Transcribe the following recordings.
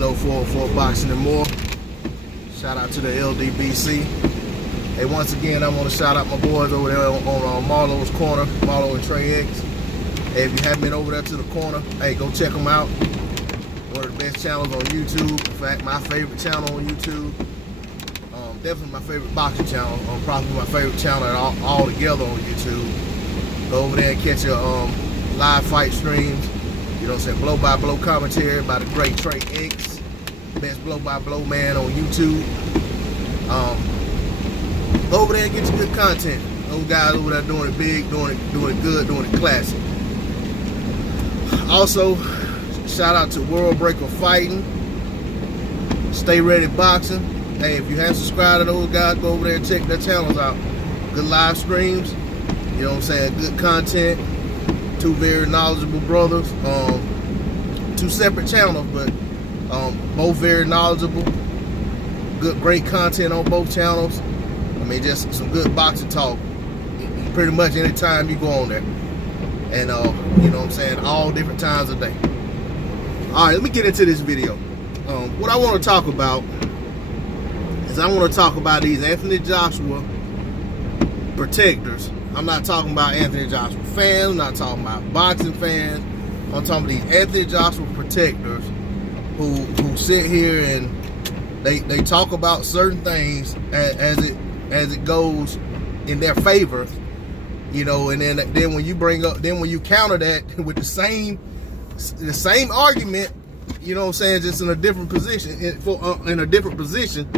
Kilo for Boxing and More. Shout out to the LDBC. Hey, once again, I want to shout out my boys over there on Marlo's Corner, Marlo and Trey X. Hey, if you haven't been over there to the corner, hey, go check them out. One of the best channels on YouTube. In fact, my favorite channel on YouTube. Definitely my favorite boxing channel. Probably my favorite channel all together on YouTube. Go over there and catch your live fight streams. You know what I'm saying? Blow-by-blow commentary by the great Trey X. Best blow-by-blow man on YouTube. Go over there and get your good content. Those guys over there doing it big, doing it good, doing it classic. Also, shout out to World Breaker Fighting. Stay Ready Boxing. Hey, if you haven't subscribed to those guys, go over there and check their channels out. Good live streams. You know what I'm saying? Good content. Two very knowledgeable brothers. Two separate channels, but both very knowledgeable. Great content on both channels. I mean, just some good boxing talk. Pretty much anytime you go on there. And, you know what I'm saying? All different times of day. All right, let me get into this video. What I want to talk about is I want to talk about these Anthony Joshua protectors. I'm not talking about Anthony Joshua fans. I'm not talking about boxing fans. I'm talking about these Anthony Joshua protectors who sit here and they talk about certain things as it goes in their favor, you know. And then when you when you counter that with the same argument, you know what I'm saying, just in a different position, in a different position,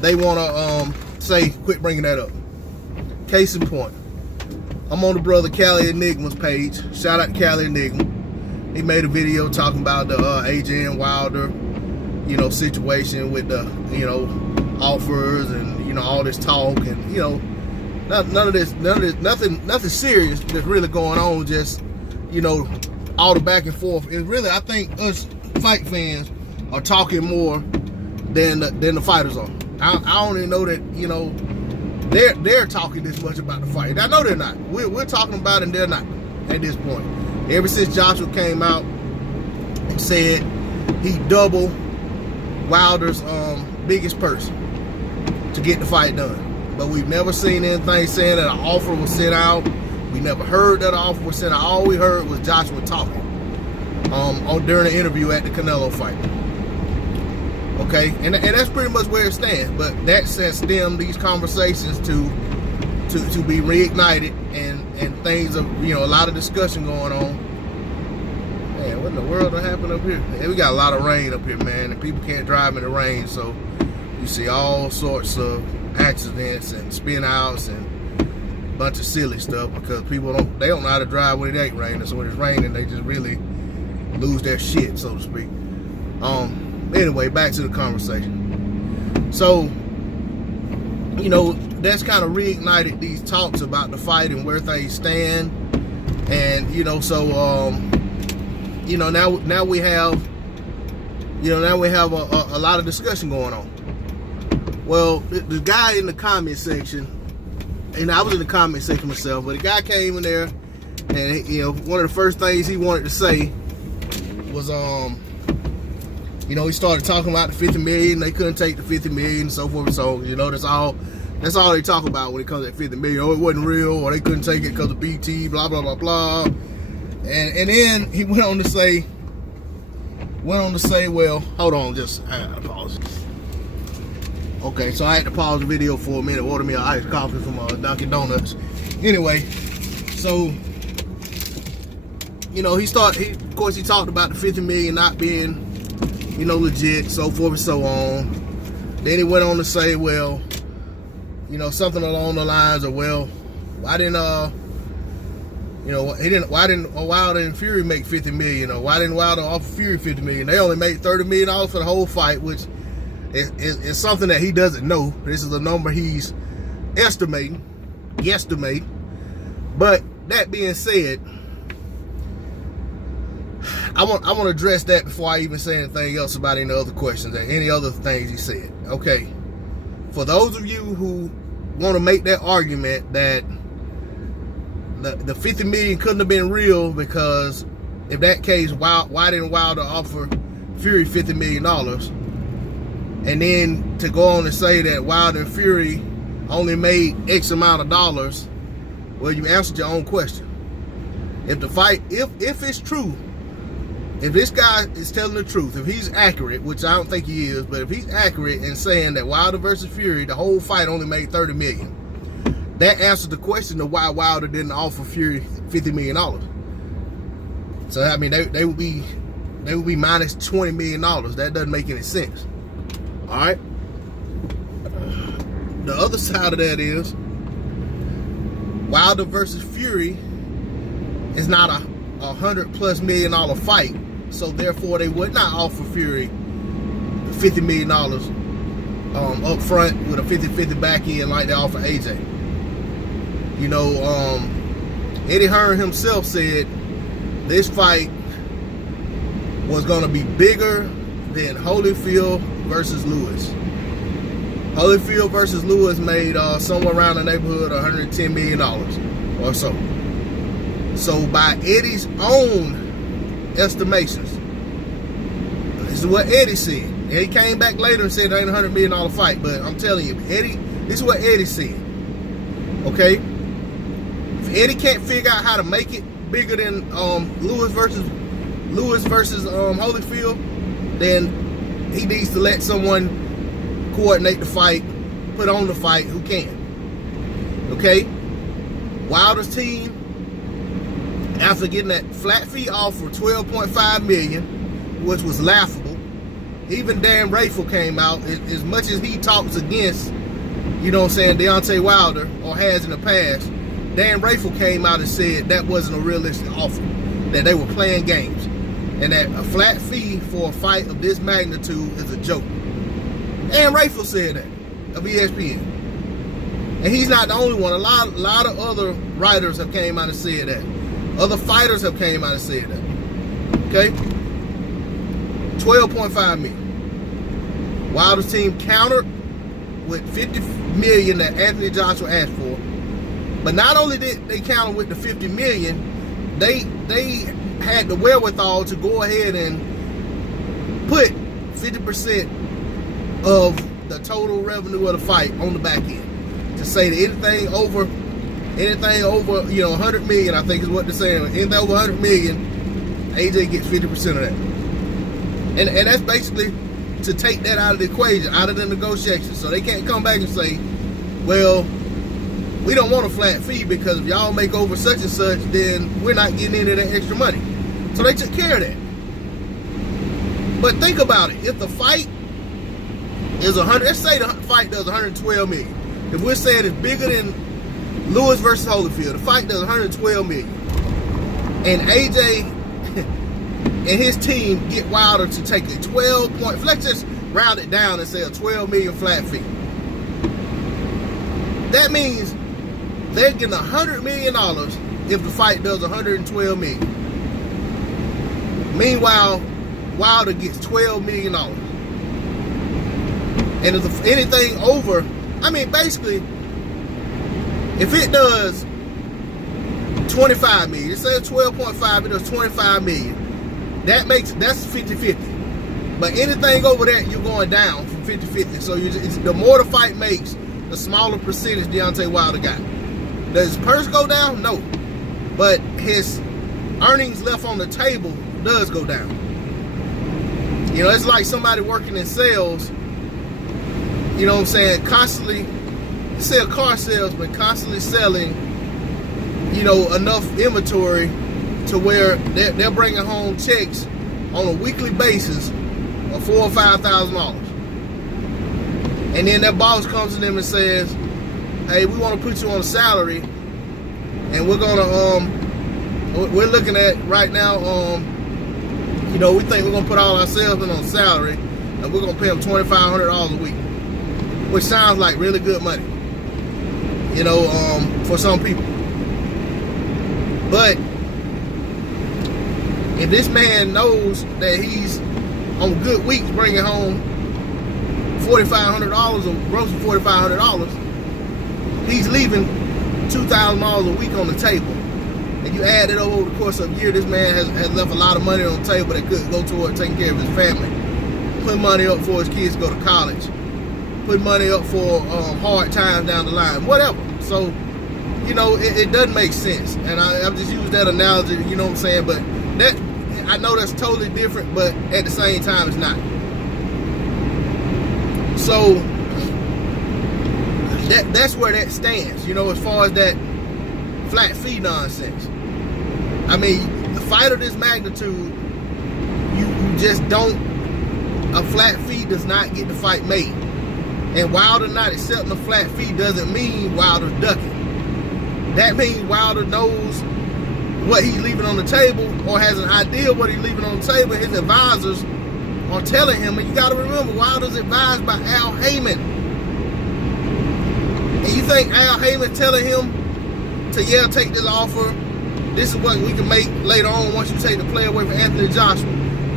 they want to say, quit bringing that up. Case in point, I'm on the brother Cali Enigma's page. Shout out to Cali Enigma. He made a video talking about the AJ and Wilder, you know, situation with the, you know, offers and, you know, all this talk and, you know, nothing serious that's really going on. Just, you know, all the back and forth. And really, I think us fight fans are talking more than the fighters are. I don't even know that, you know, they're talking this much about the fight. I know they're not. We're talking about it and they're not at this point. Ever since Joshua came out and said he doubled Wilder's biggest purse to get the fight done. But we've never seen anything saying that an offer was sent out. We never heard that an offer was sent out. All we heard was Joshua talking during the interview at the Canelo fight. Okay, and that's pretty much where it stands. But that has stemmed these conversations to be reignited and things of, you know, a lot of discussion going on. Man, what in the world happened up here? Man, we got a lot of rain up here, man, and people can't drive in the rain, so you see all sorts of accidents and spin outs and a bunch of silly stuff because people don't know how to drive when it ain't raining. So when it's raining, they just really lose their shit, so to speak. Anyway, back to the conversation. So, you know, that's kind of reignited these talks about the fight and where things stand. And, you know, so, you know, now we have, you know, a lot of discussion going on. Well, the guy in the comment section, and I was in the comment section myself, but the guy came in there and, you know, one of the first things he wanted to say was, you know, he started talking about the 50 million. They couldn't take the 50 million and so forth and so on. You know, that's all they talk about when it comes to 50 million. Oh, it wasn't real, or they couldn't take it because of BT, blah, blah, blah, blah. And then he went on to say, well, hold on, just pause. Okay, so I had to pause the video for a minute, order me an iced coffee from Dunkin' Donuts. Anyway, so, you know, of course he talked about the 50 million not being, you know, legit, so forth and so on. Then he went on to say, well, you know, something along the lines of, well, why didn't Wilder and Fury make 50 million, or why didn't Wilder offer Fury 50 million? They only made $30 million for the whole fight, which is something that he doesn't know. This is a number he's guesstimating. But that being said, I want to address that before I even say anything else about any other questions or any other things he said. Okay, for those of you who want to make that argument that the 50 million couldn't have been real, because if that case, why didn't Wilder offer Fury $50 million. And then to go on and say that Wilder and Fury only made X amount of dollars, well, you answered your own question. If the fight, if it's true, if this guy is telling the truth, if he's accurate, which I don't think he is, but if he's accurate in saying that Wilder versus Fury, the whole fight only made $30 million, that answers the question of why Wilder didn't offer Fury $50 million. So I mean, they would be minus $20 million. That doesn't make any sense. All right. The other side of that is Wilder versus Fury is not a $100+ million fight, so therefore they would not offer Fury $50 million up front with a 50-50 back end like they offer AJ. You know, Eddie Hearn himself said this fight was going to be bigger than Holyfield versus Lewis. Holyfield versus Lewis made somewhere around the neighborhood of $110 million or so. So by Eddie's own estimations, this is what Eddie said. And he came back later and said it ain't a $100 million fight, but I'm telling you, Eddie, this is what Eddie said. Okay? If Eddie can't figure out how to make it bigger than Lewis versus Holyfield, then he needs to let someone coordinate the fight, put on the fight who can. Okay? Wilder's team, after getting that flat fee offer for $12.5 million, which was laughable, even Dan Rayfield came out, as much as he talks against, you know what I'm saying, Deontay Wilder, or has in the past, Dan Rayfield came out and said that wasn't a realistic offer, that they were playing games, and that a flat fee for a fight of this magnitude is a joke. Dan Rayfield said that of ESPN. And he's not the only one. A lot of other writers have came out and said that. Other fighters have came out and said that. Okay? $12.5 million. Wilder's team countered with $50 million that Anthony Joshua asked for. But not only did they counter with the $50 million, they had the wherewithal to go ahead and put 50% of the total revenue of the fight on the back end, to say that anything over, you know, 100 million, I think is what they're saying. Anything over 100 million, AJ gets 50% of that. And that's basically to take that out of the equation, out of the negotiations. So they can't come back and say, well, we don't want a flat fee because if y'all make over such and such, then we're not getting any of that extra money. So they took care of that. But think about it. If the fight is 100, let's say the fight does 112 million. If we're saying it's bigger than Lewis versus Holyfield, the fight does 112 million. And AJ and his team get Wilder to take a 12 point, let's just round it down and say a 12 million flat fee. That means they're getting $100 million if the fight does 112 million. Meanwhile, Wilder gets $12 million. And if anything over, I mean, basically, if it does 25 million, it says 12.5, it does 25 million. That's 50-50. But anything over that, you're going down from 50-50. So the more the fight makes, the smaller percentage Deontay Wilder got. Does his purse go down? No. But his earnings left on the table does go down. You know, it's like somebody working in sales, you know what I'm saying, constantly sell car sales, but constantly selling, you know, enough inventory to where they're bringing home checks on a weekly basis of $4,000 or $5,000. And then their boss comes to them and says, hey, we want to put you on a salary, and we're looking at right now, you know, we think we're going to put all our salesmen on salary, and we're going to pay them $2,500 a week, which sounds like really good money, you know, for some people. But if this man knows that he's on good weeks bringing home $4,500 or gross of $4,500, he's leaving $2,000 a week on the table. and you add it over the course of a year, this man has left a lot of money on the table that could go toward taking care of his family. Put money up for his kids to go to college. Put money up for hard times down the line, whatever. So, you know, it doesn't make sense. And I've just used that analogy, you know what I'm saying? But that, I know that's totally different, but at the same time, it's not. So, that's where that stands, you know, as far as that flat fee nonsense. I mean, a fight of this magnitude, you just don't, a flat fee does not get the fight made. And Wilder not accepting a flat fee doesn't mean Wilder's ducking. That means Wilder knows what he's leaving on the table, or has an idea of what he's leaving on the table. His advisors are telling him, and you got to remember, Wilder's advised by Al Heyman. And you think Al Heyman's telling him to, yeah, take this offer, this is what we can make later on once you take the play away from Anthony Joshua.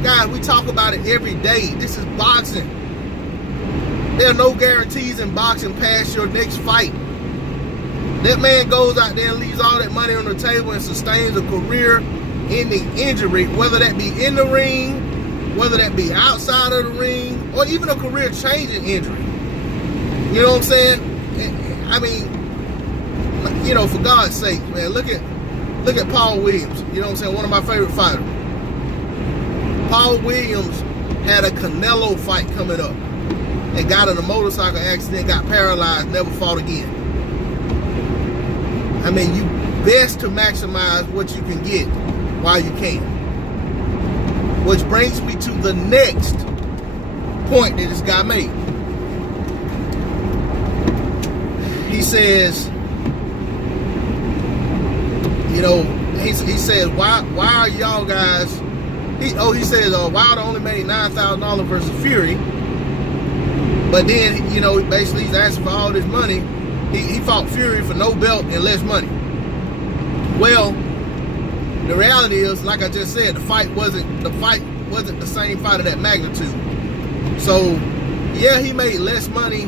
Guys, we talk about it every day. This is boxing. There are no guarantees in boxing past your next fight. That man goes out there and leaves all that money on the table and sustains a career-ending injury, whether that be in the ring, whether that be outside of the ring, or even a career-changing injury. You know what I'm saying? I mean, you know, for God's sake, man, look at Paul Williams. You know what I'm saying? One of my favorite fighters. Paul Williams had a Canelo fight coming up and got in a motorcycle accident, got paralyzed, never fought again. I mean, you best to maximize what you can get while you can. Which brings me to the next point that this guy made. He says, you know, he says, why are y'all guys, he says, Wilder only made $9,000 versus Fury. But then, you know, basically he's asking for all this money. He fought Fury for no belt and less money. Well, the reality is, like I just said, the fight wasn't the same fight of that magnitude. So, yeah, he made less money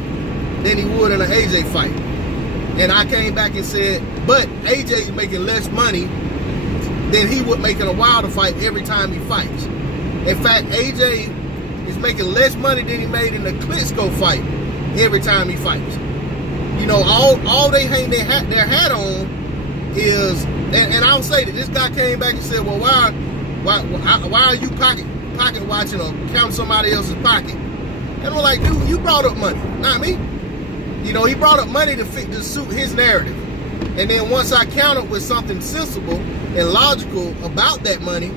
than he would in an AJ fight. And I came back and said, but AJ's making less money than he would make in a Wilder fight every time he fights. In fact, AJ is making less money than he made in the Klitschko fight every time he fights. You know, all they hang their hat on is, and I'll say that this guy came back and said, well, why are you pocket watching or counting somebody else's pocket? And I'm like, dude, you brought up money, not me. You know, he brought up money to suit his narrative. And then once I countered with something sensible and logical about that money,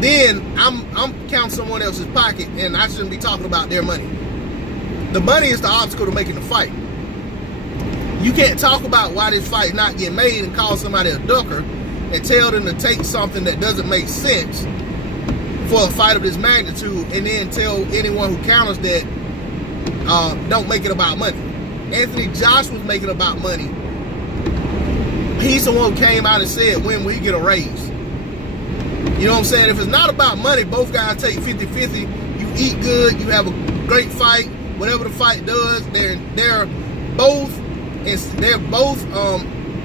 then I'm counting someone else's pocket, and I shouldn't be talking about their money. The money is the obstacle to making the fight. You can't talk about why this fight not getting made and call somebody a ducker and tell them to take something that doesn't make sense for a fight of this magnitude, and then tell anyone who counters that don't make it about money. Anthony Joshua's making it about money. He's the one who came out and said, when will he get a raise? You know what I'm saying? If it's not about money, both guys take 50-50. You eat good, you have a great fight. Whatever the fight does, they're both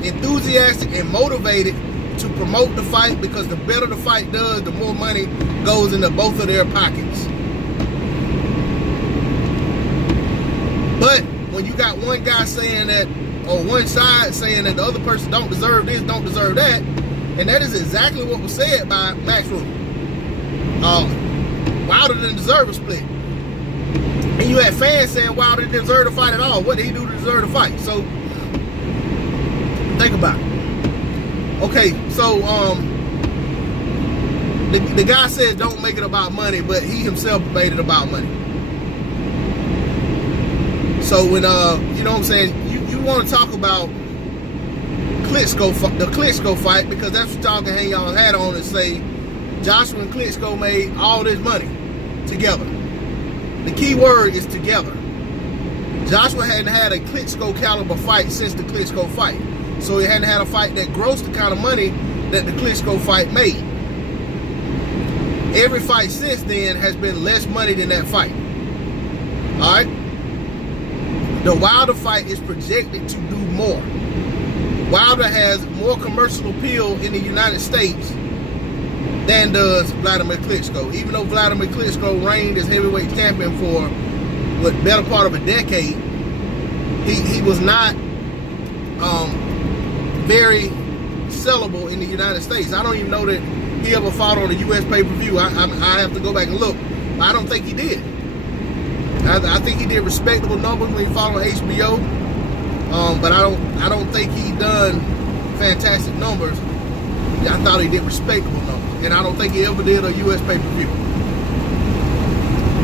enthusiastic and motivated to promote the fight, because the better the fight does, the more money goes into both of their pockets. But when you got one guy saying that, or one side saying that the other person don't deserve this, don't deserve that, and that is exactly what was said by Matchroom. Wilder didn't deserve a split. And you had fans saying Wilder didn't deserve the fight at all. What did he do to deserve the fight? So, think about it. Okay, so the guy said don't make it about money, but he himself made it about money. So when you know what I'm saying, you want to talk about the Klitschko fight, because that's what y'all can hang y'all hat on and say Joshua and Klitschko made all this money together. The key word is together. Joshua hadn't had a Klitschko caliber fight since the Klitschko fight. So he hadn't had a fight that grossed the kind of money that the Klitschko fight made. Every fight since then has been less money than that fight. Alright? The Wilder fight is projected to do more. Wilder has more commercial appeal in the United States than does Vladimir Klitschko. Even though Vladimir Klitschko reigned as heavyweight champion for what better part of a decade, he was not very sellable in the United States. I don't even know that he ever fought on a U.S. pay-per-view. I have to go back and look. I don't think he did. I think he did respectable numbers when he fought on HBO, but I don't think he done fantastic numbers. I thought he did respectable numbers, and I don't think he ever did a U.S. pay-per-view.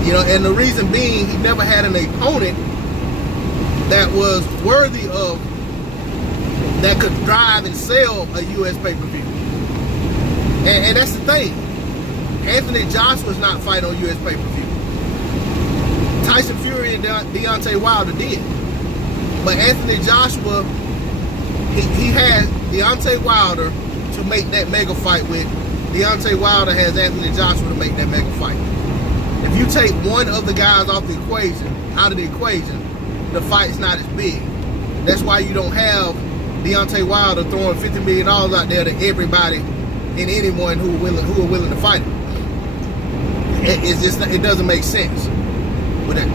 You know, and the reason being, he never had an opponent that was worthy of, that could drive and sell a U.S. pay-per-view. And that's the thing. Anthony Joshua's not fighting on U.S. pay-per-view. Tyson Fury and Deontay Wilder did. But Anthony Joshua, he had Deontay Wilder to make that mega fight with. Deontay Wilder has Anthony Joshua to make that mega fight. If you take one of the guys off the equation, out of the equation, the fight's not as big. That's why you don't have Deontay Wilder throwing $50 million out there to everybody and anyone who are willing to fight him. It doesn't make sense. But the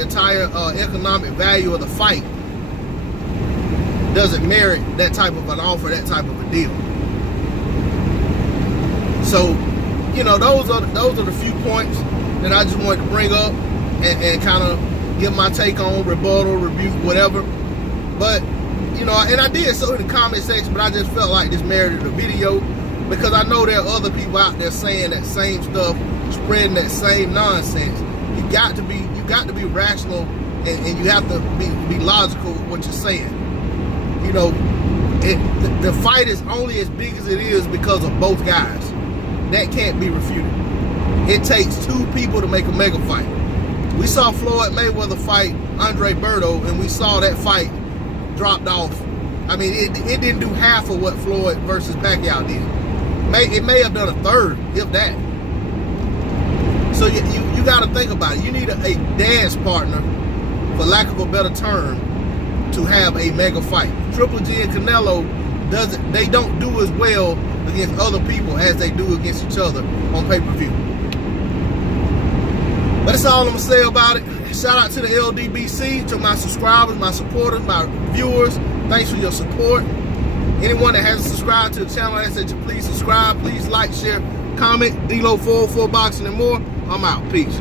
entire economic value of the fight doesn't merit that type of an offer, that type of a deal. So, you know, those are the few points that I just wanted to bring up and kind of give my take on, rebuttal, rebuke, whatever. But, you know, and I did so in the comment section, but I just felt like this merited a video because I know there are other people out there saying that same stuff, spreading that same nonsense. You got to be rational, and you have to be logical with what you're saying. You know, the fight is only as big as it is because of both guys. That can't be refuted. It takes two people to make a mega fight. We saw Floyd Mayweather fight Andre Berto, and we saw that fight dropped off. I mean, it didn't do half of what Floyd versus Pacquiao did. It may have done a third, if that. So you got to think about it. You need a dance partner, for lack of a better term, to have a mega fight. Triple G and Canelo they don't do as well against other people as they do against each other on pay-per-view. But that's all I'm gonna say about it. Shout out to the LDBC, to my subscribers, my supporters, my viewers. Thanks for your support. Anyone that hasn't subscribed to the channel, I ask that you please subscribe. Please like, share, comment. D-Lo 404 Boxing and more. I'm out. Peace.